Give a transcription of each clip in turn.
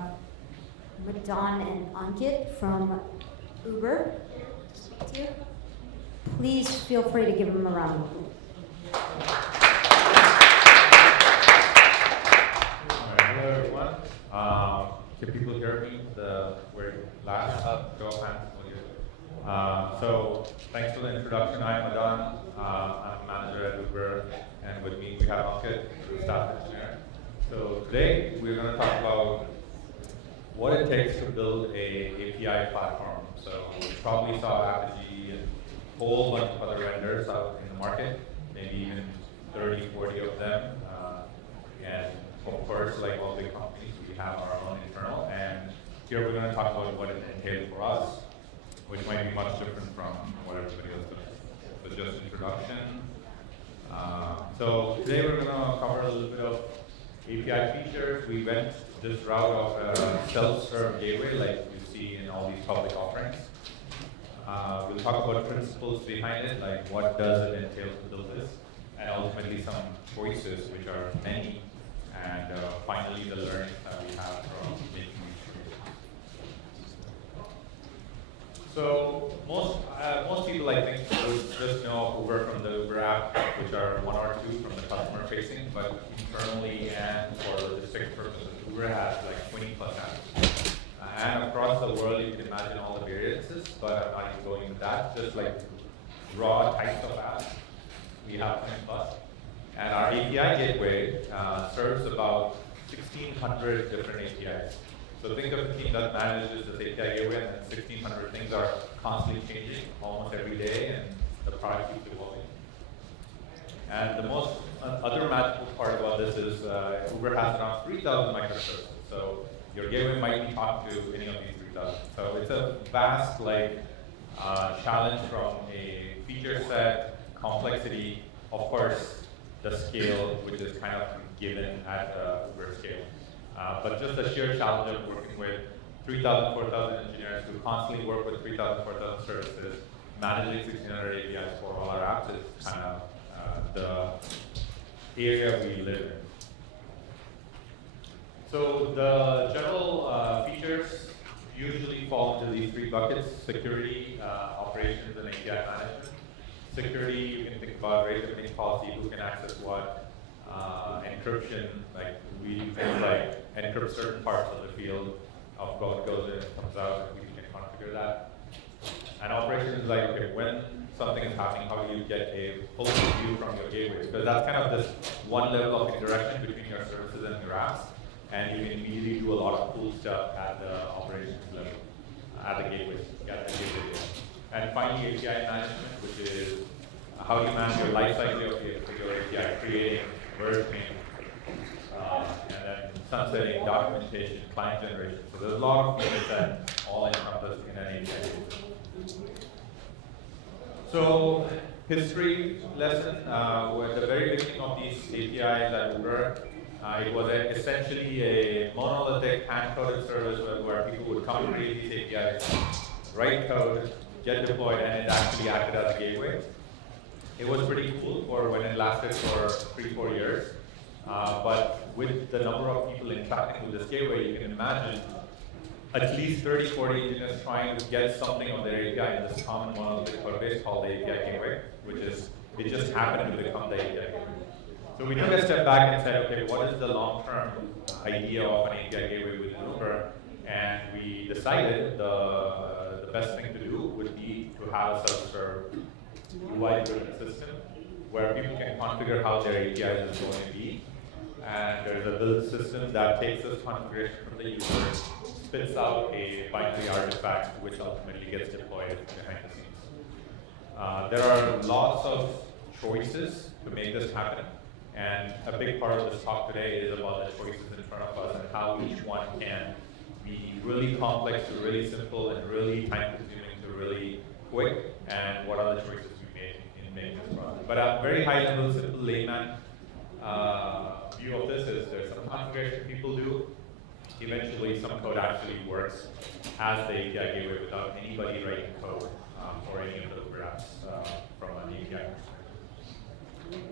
have Madan and Ankit from Uber to speak to you. Please feel free to give them a round. Hello everyone. Can people hear me? We're last up, go hands. So thanks for the introduction. I'm Madan. I'm a manager at Uber, and with me we have Ankit, the staff engineer. So today we're going to talk about what it takes to build a API platform. So you probably saw Apogee and a whole bunch of other vendors out in the market, maybe even 30, 40 of them. And of course, like all big companies, we have our own internal. And here we're going to talk about what it entails for us, which might be much different from what everybody else does. So just introduction. So today we're going to cover a little bit of API features. We went this route of a self-serve gateway like you see in all these public offerings. We'll talk about principles behind it, like what does it entail to build this, and ultimately some choices, which are many, and finally the learnings that we have from making these choices. So most people, I think, would just know Uber from the Uber app, which are one or two from the customer facing, but internally and for logistics purposes, Uber has like 20 plus apps. And across the world, you can imagine all the variances, but I'm not even going into that. Just like raw types of apps, we have 20 plus. And our API gateway serves about 1,600 different APIs. So think of a team that manages this API gateway, and then 1,600 things are constantly changing almost every day, and the product keeps evolving. And the most other magical part about this is Uber has around 3,000 microservices. So your gateway might be talking to any of these 3,000. So it's a vast challenge from a feature set, complexity, of course, the scale, which is kind of given at Uber scale. But just the sheer challenge of working with 3,000, 4,000 engineers who constantly work with 3,000, 4,000 services, managing 1,600 APIs for all our apps is kind of the area we live in. So the general features usually fall into these three buckets: security, operations, and API management. Security, you can think about rate limiting policy, who can access what, encryption, like we do things like encrypt certain parts of the field of what goes in and comes out, and we can configure that. And operations is like, okay, when something is happening, how do you get a full view from your gateway? Because that's kind of this one level of interaction between your services and your apps, and you can immediately do a lot of cool stuff at the operations level, at the gateway level. And finally, API management, which is how you manage your lifecycle of your API, creating, versioning, and then sunsetting, documentation, client generation. So there's a lot of things that all encompassed in an API. So history lesson, at the very beginning of these APIs at Uber, it was essentially a monolithic hand-coded service where people would come and create these APIs, write code, get deployed, and it actually acted as a gateway. It was pretty cool for when it lasted for 3-4 years. But with the number of people interacting with this gateway, you can imagine at least 30-40 engineers trying to get something on their API in this common monolithic code base called the API gateway, which is, it just happened to become the API gateway. So we took a step back and said, okay, what is the long-term idea of an API gateway with Uber? And we decided the best thing to do would be to have a self-serve UI-driven system where people can configure how their API is going to be. And there's a build system that takes this configuration from the user, spits out a binary artifact, which ultimately gets deployed behind the scenes. There are lots of choices to make this happen. And a big part of this talk today is about the choices in front of us and how each one can be really complex to really simple and really time-consuming to really quick, and what are the choices we made in making this product. But at a very high level, simple layman view of this is there's some configuration people do. Eventually, some code actually works as the API gateway without anybody writing code for any of the Uber apps from an API perspective.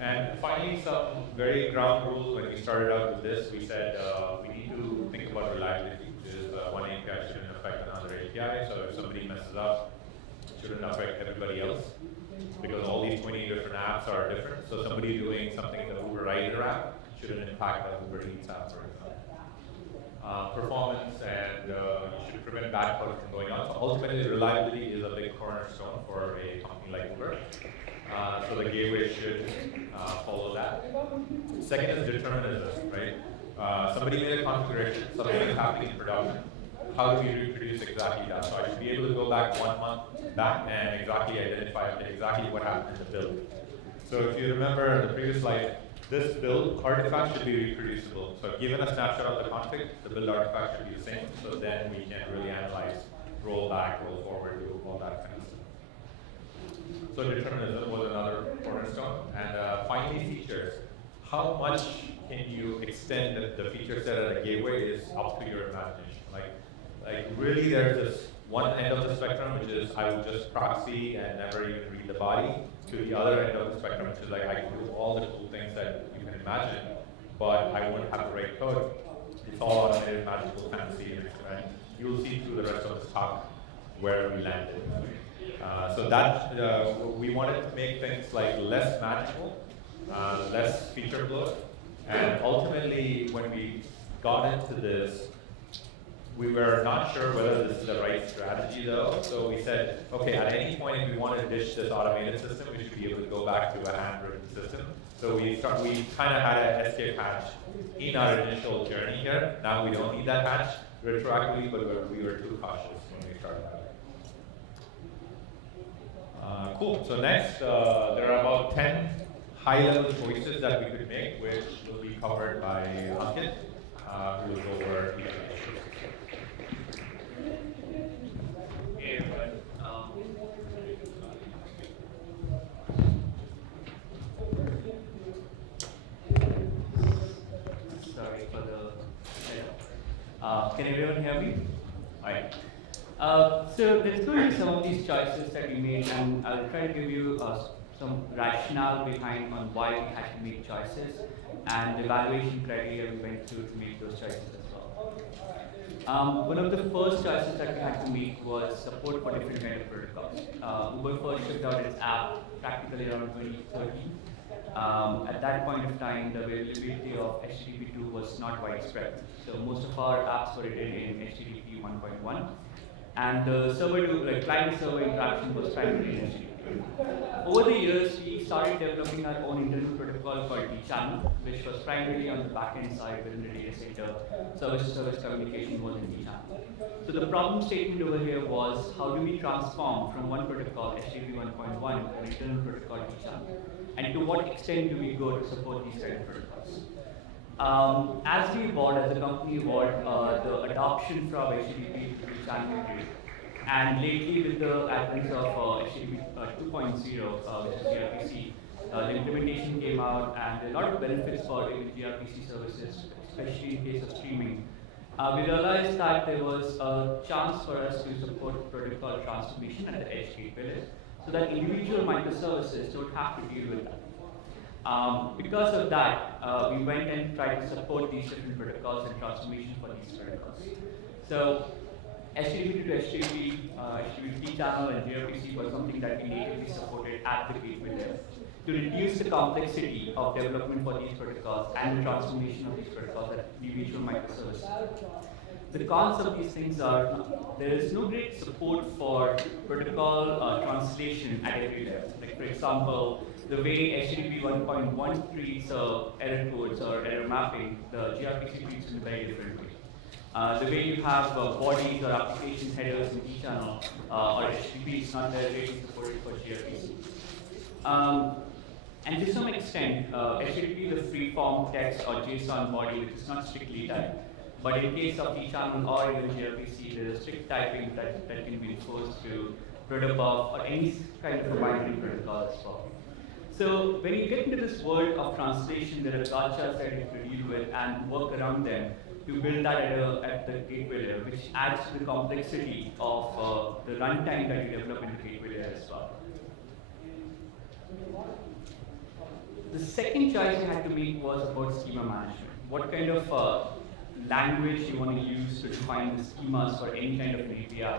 And finally, some very ground rules. When we started out with this, we said we need to think about reliability, which is one API shouldn't affect another API. So if somebody messes up, it shouldn't affect everybody else, because all these 20 different apps are different. So somebody doing something in the Uber Rider app shouldn't impact the Uber Eats app, for example. Performance, and you should prevent bad code from going on. So ultimately, reliability is a big cornerstone for a company like Uber. So the gateway should follow that. Second is determinism, right? Somebody made a configuration, something is happening in production. How do we reproduce exactly that? So I should be able to go back 1 month back and exactly identify exactly what happened in the build. So if you remember the previous slide, this build artifact should be reproducible. So given a snapshot of the config, the build artifact should be the same. So then we can really analyze, roll back, roll forward, do all that kind of stuff. So determinism was another cornerstone. And finally, features. How much can you extend the feature set at a gateway is up to your imagination. Like really, there's this one end of the spectrum, which is I will just proxy and never even read the body, to the other end of the spectrum, which is like I can do all the cool things that you can imagine, but I won't have the right code. It's all automated, magical fantasy, and you'll see through the rest of this talk where we landed. So that we wanted to make things like less manageable, less feature bloat, and ultimately when we got into this, we were not sure whether this is the right strategy though. So we said, okay, at any point if we want to ditch this automated system, we should be able to go back to a handwritten system. So we kind of had an escape hatch in our initial journey here. Now we don't need that hatch retroactively, but we were too cautious when we started out. Cool, so next, there are about 10 high-level choices that we could make, which will be covered by Ankit, who will go over each of these choices. Sorry for the can everyone hear me? Alright. So there's going to be some of these choices that we made, and I'll try to give you some rationale behind on why we had to make choices and the evaluation criteria we went through to make those choices as well. One of the first choices that we had to make was support for different kind of protocols. Uber first shipped out its app practically around 2013. At that point of time, the availability of HTTP2 was not widespread. So most of our apps were written in HTTP 1.1, and the client-server interaction was primarily in HTTP. Over the years, we started developing our own internal protocol called D-channel, which was primarily on the back-end side within the data center. Service-to-service communication was in D-channel. So the problem statement over here was, how do we transform from one protocol, HTTP 1.1, to an internal protocol D-channel? And to what extent do we go to support these kind of protocols? As we evolved, as the company evolved, the adoption from HTTP to D-channel grew. And lately, with the advent of HTTP 2.0, which is gRPC, the implementation came out, and there are a lot of benefits for gRPC services, especially in case of streaming. We realized that there was a chance for us to support protocol transformation at the edge gateway layer, so that individual microservices don't have to deal with that. Because of that, we went and tried to support these different protocols and transformation for these protocols. So HTTP to HTTP, HTTP channel and gRPC was something that we natively supported at the gateway layer to reduce the complexity of development for these protocols and the transformation of these protocols at individual microservices. The cons of these things are there is no great support for protocol translation at every level. Like for example, the way HTTP 1.1 treats error codes or error mapping, the gRPC treats in a very different way. The way you have bodies or application headers in each channel or HTTP is not really supported for gRPC. And to some extent, HTTP is a free-form text or JSON body which is not strictly typed. But in case of eChannel or even gRPC, there is strict typing that can be enforced to protobuf or any kind of a binary protocol as well. So when you get into this world of translation, there are gotchas that you have to deal with and work around them to build that at the gateway layer, which adds to the complexity of the runtime that you develop in the gateway layer as well. The second choice you had to make was about schema management. What kind of language you want to use to define the schemas for any kind of an API,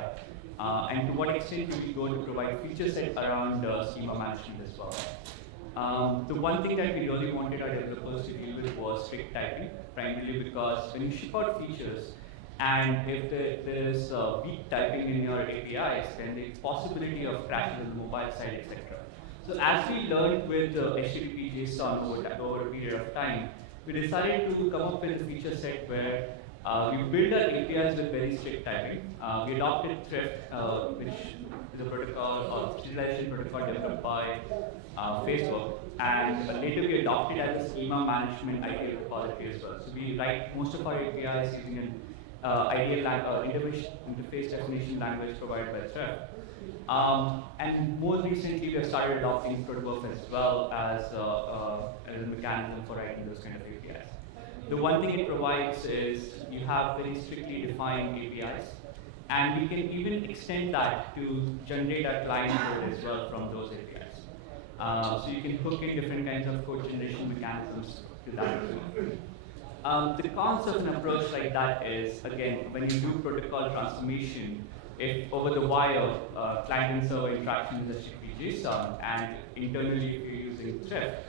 and to what extent do we go to provide feature set around schema management as well. The one thing that we really wanted our developers to deal with was strict typing, primarily because when you ship out features, and if there's weak typing in your APIs, then the possibility of crashing on the mobile side, etc. So as we learned with HTTP JSON over a period of time, we decided to come up with a feature set where we build our APIs with very strict typing. We adopted Thrift, which is a protocol or serialization protocol developed by Facebook, and later we adopted as a schema management ideal repository as well. So we write most of our APIs using an ideal interface definition language provided by Thrift. And more recently, we have started adopting Protobuf as well as a mechanism for writing those kind of APIs. The one thing it provides is you have very strictly defined APIs, and we can even extend that to generate our client code as well from those APIs. So you can hook in different kinds of code generation mechanisms to that as well. The cons of an approach like that is, again, when you do protocol transformation, if over the wire, client and server interaction is HTTP JSON, and internally if you're using Thrift,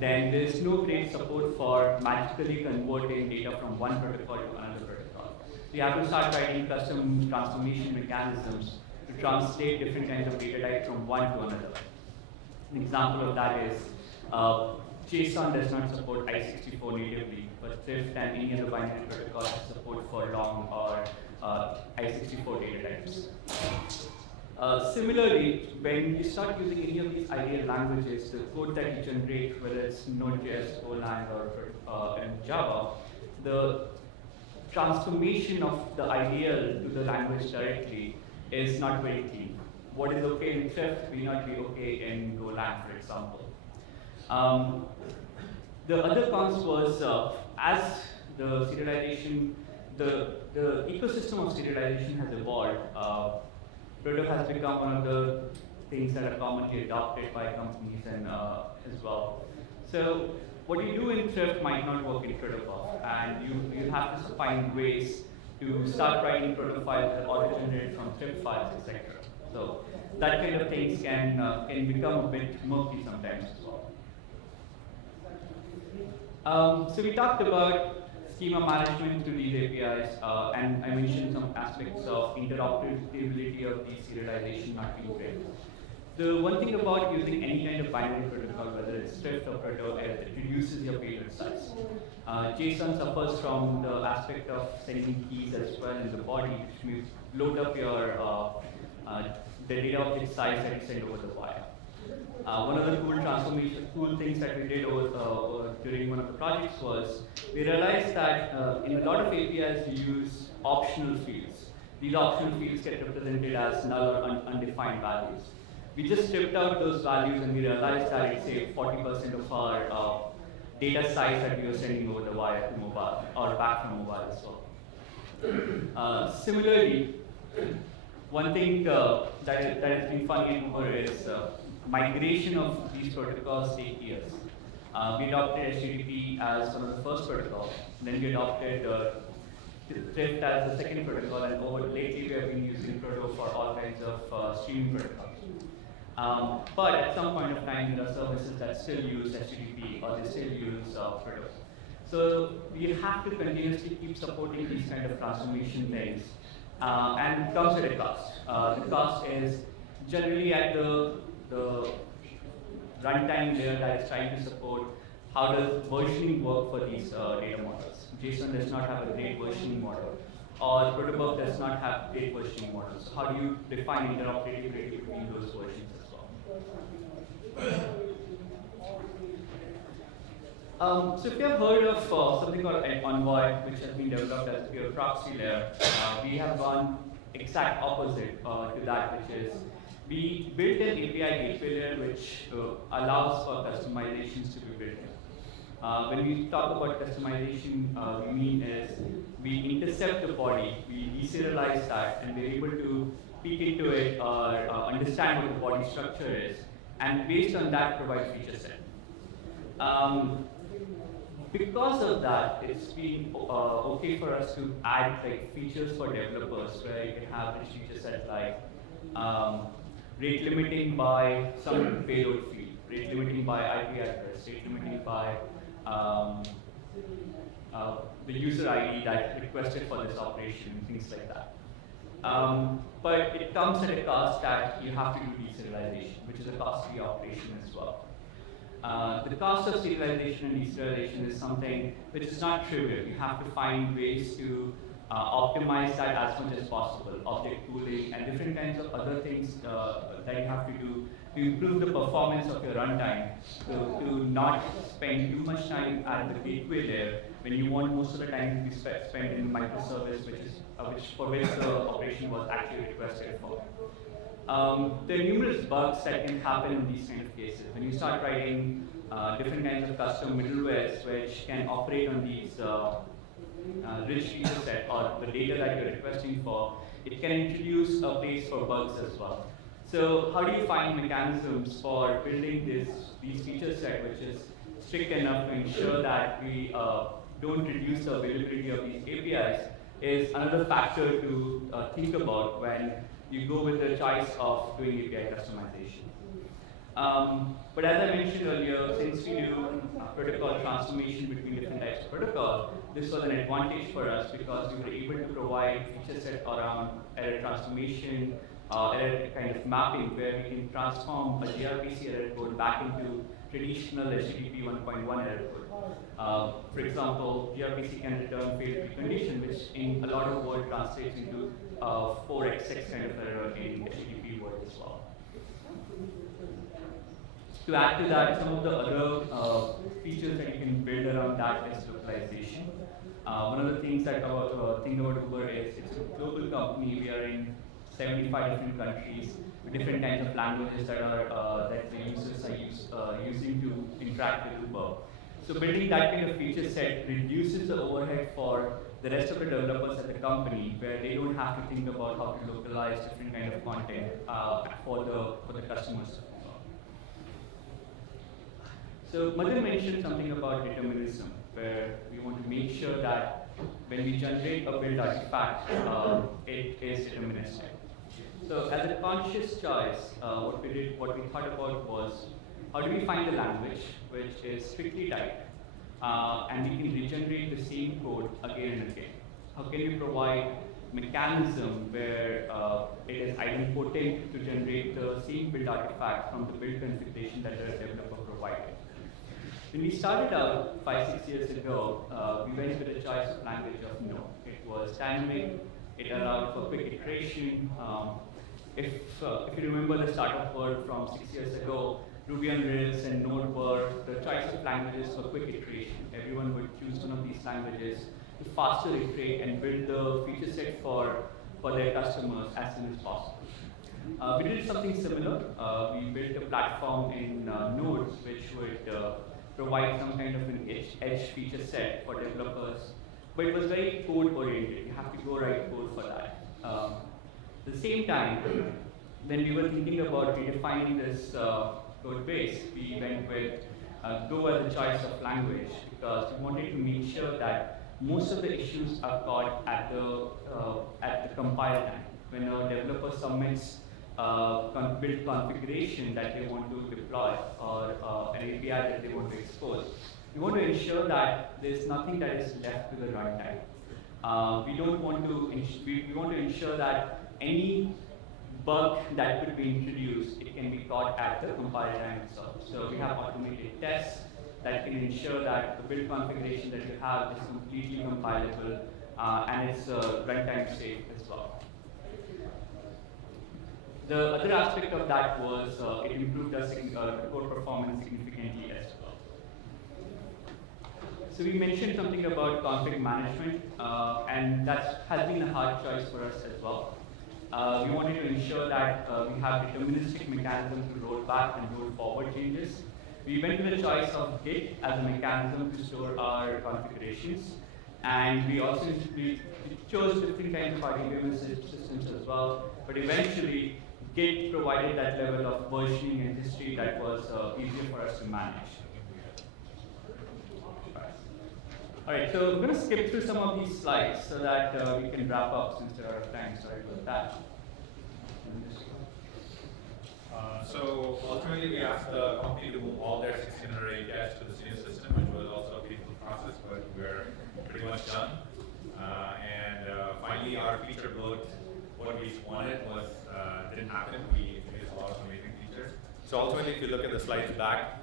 then there's no great support for magically converting data from one protocol to another protocol. So you have to start writing custom transformation mechanisms to translate different kinds of data types from one to another. An example of that is JSON does not support I64 natively, but Thrift and any other binary protocol has support for long or I64 data types. Similarly, when you start using any of these ideal languages, the code that you generate, whether it's Node.js, GoLang, or in Java, the transformation of the ideal to the language directly is not very clean. What is okay in Thrift may not be okay in GoLang, for example. The other cons was as the serialization, the ecosystem of serialization has evolved. Proto has become one of the things that are commonly adopted by companies and as well. So what you do in Thrift might not work in Protobuf, and you have to find ways to start writing Proto files that auto-generate from Thrift files, etc. So that kind of things can become a bit murky sometimes as well. So we talked about schema management through these APIs, and I mentioned some aspects of interoperability of the serialization not being great. The one thing about using any kind of binary protocol, whether it's Thrift or Proto, is it reduces your payload size. JSON suffers from the aspect of sending keys as well in the body, which may load up your the data object size that you send over the wire. One of the cool things that we did during one of the projects was we realized that in a lot of APIs we use optional fields. These optional fields get represented as null or undefined values. We just stripped out those values and we realized that it saved 40% of our data size that we were sending over the wire to mobile or back from mobile as well. Similarly, one thing that has been funny in Uber is migration of these protocols take years. We adopted HTTP as one of the first protocols, then we adopted Thrift as the second protocol, and lately we have been using Proto for all kinds of streaming protocols. But at some point of time, there are services that still use HTTP or they still use Proto. So we have to continuously keep supporting these kind of transformation things, and it comes at a cost. The cost is generally at the runtime layer that is trying to support how does versioning work for these data models. JSON does not have a great versioning model, or Protobuf does not have great versioning models. So how do you define interoperability between those versions as well? So if you have heard of something called Envoy, which has been developed as a pure proxy layer, we have gone exact opposite to that, which is we built an API gateway layer which allows for customizations to be built in. When we talk about customization, we mean is we intercept the body, we deserialize that, and we're able to peek into it or understand what the body structure is, and based on that provide feature set. Because of that, it's been okay for us to add like features for developers where you can have rich features set like rate limiting by some payload field, rate limiting by IP address, rate limiting by the user ID that requested for this operation, things like that. But it comes at a cost that you have to do deserialization, which is a costly operation as well. The cost of serialization and deserialization is something which is not trivial. You have to find ways to optimize that as much as possible, object pooling and different kinds of other things that you have to do to improve the performance of your runtime, to not spend too much time at the gateway layer when you want most of the time to be spent in microservice, for which the operation was actually requested for. There are numerous bugs that can happen in these kind of cases. When you start writing different kinds of custom middlewares which can operate on these rich feature set or the data that you're requesting for, it can introduce a place for bugs as well. So how do you find mechanisms for building these feature set which is strict enough to ensure that we don't reduce the availability of these APIs is another factor to think about when you go with the choice of doing API customization. But as I mentioned earlier, since we do protocol transformation between different types of protocol, this was an advantage for us because we were able to provide feature set around error transformation, error kind of mapping, where we can transform a gRPC error code back into traditional HTTP 1.1 error code. For example, gRPC can return failed precondition, which in a lot of words translates into 4xx kind of error in HTTP world as well. To add to that, some of the other features that you can build around that is localization. One of the things that Thangavelu Uber is, it's a global company. We are in 75 different countries with different kinds of languages that the users are using to interact with Uber. So building that kind of feature set reduces the overhead for the rest of the developers at the company, where they don't have to think about how to localize different kind of content for the customers. So Madan mentioned something about determinism, where we want to make sure that when we generate a build artifact, it is deterministic. So as a conscious choice, what we thought about was, how do we find a language which is strictly typed, and we can regenerate the same code again and again? How can we provide mechanism where it is idempotent to generate the same build artifact from the build configuration that the developer provided? When we started out 5-6 years ago, we went with the choice of language of Node. It was dynamic, it allowed for quick iteration. If you remember the startup world from 6 years ago, Ruby on Rails and Node were the choice of languages for quick iteration. Everyone would choose one of these languages to faster iterate and build the feature set for their customers as soon as possible. We did something similar. We built a platform in Node which would provide some kind of an edge feature set for developers, but it was very code oriented. You have to go write code for that. At the same time, when we were thinking about redefining this code base, we went with Go as a choice of language because we wanted to make sure that most of the issues are caught at the compile time. When a developer submits build configuration that they want to deploy or an API that they want to expose, we want to ensure that there's nothing that is left to the runtime. We want to ensure that any bug that could be introduced, it can be caught at the compile time itself. So we have automated tests that can ensure that the build configuration that you have is completely compilable and it's runtime safe as well. The other aspect of that was it improved the code performance significantly as well. So we mentioned something about config management, and that has been a hard choice for us as well. We wanted to ensure that we have deterministic mechanism to roll back and roll forward changes. We went with the choice of Git as a mechanism to store our configurations, and we also chose different kinds of RDBMS systems as well. But eventually, Git provided that level of versioning and history that was easier for us to manage. All right, so we're going to skip through some of these slides so that we can wrap up since we're out of time. Sorry about that. So ultimately, we asked the company to move all their 1600 APIs to this new system, which was also a painful process, but we're pretty much done. Finally, our feature build, what we wanted was didn't happen. We introduced a lot of amazing features. So ultimately, if you look at the slides back,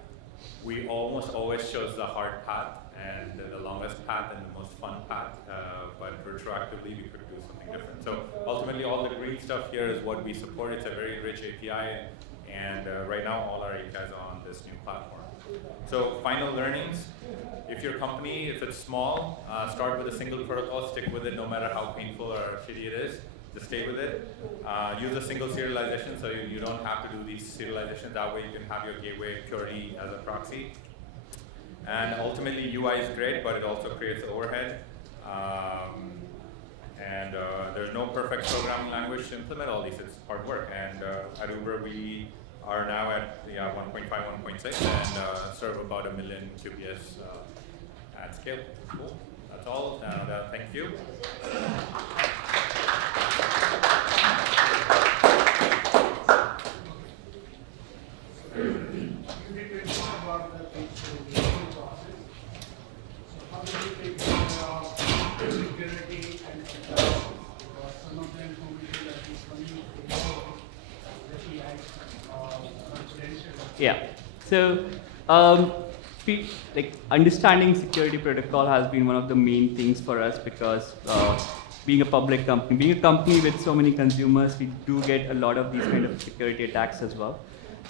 we almost always chose the hard path and the longest path and the most fun path, but retroactively we could do something different. So ultimately all the green stuff here is what we support. It's a very rich API, and right now all our APIs are on this new platform. So final learnings, if your company, if it's small, start with a single protocol, stick with it no matter how painful or shitty it is. Just stay with it. Use a single serialization so you don't have to do these serializations. That way you can have your gateway purely as a proxy. And ultimately UI is great, but it also creates overhead. There's no perfect programming language to implement all these. It's hard work. And at Uber, we are now at 1.5, 1.6 and serve about 1 million QPS at scale. Cool. That's all. Thank you. Yeah. So, like understanding security protocol has been one of the main things for us because being a public company, being a company with so many consumers, we do get a lot of these kind of security attacks as well.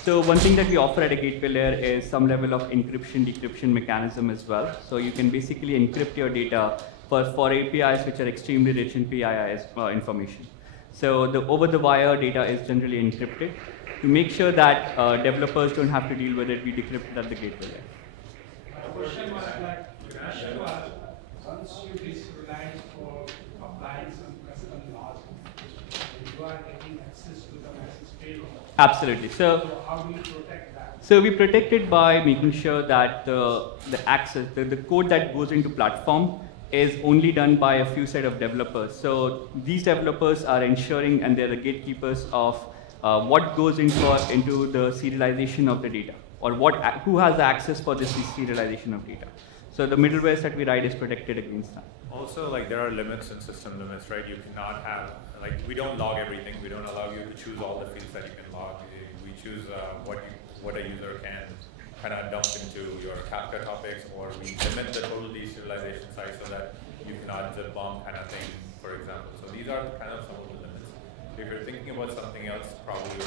So one thing that we offer at a gateway layer is some level of encryption, decryption mechanism as well. So you can basically encrypt your data for APIs which are extremely rich in PII information. So the over-the-wire data is generally encrypted. To make sure that developers don't have to deal with it, we decrypt it at the gateway layer. The question was once you deserialize for applying some custom laws, you are getting access to the message payload. Absolutely. So how do you protect that? So we protect it by making sure that the access, the code that goes into platform is only done by a few set of developers. So these developers are ensuring, and they're the gatekeepers of what goes into the serialization of the data, or who has the access for this serialization of data. So the middleware that we write is protected against that. Also, like there are limits and system limits, right? You cannot have, like we don't log everything. We don't allow you to choose all the fields that you can log. We choose what a user can kind of dump into your Kafka topics, or we limit the total deserialization size so that you cannot zip bomb kind of thing, for example. So these are kind of some of the limits. If you're thinking about something else, probably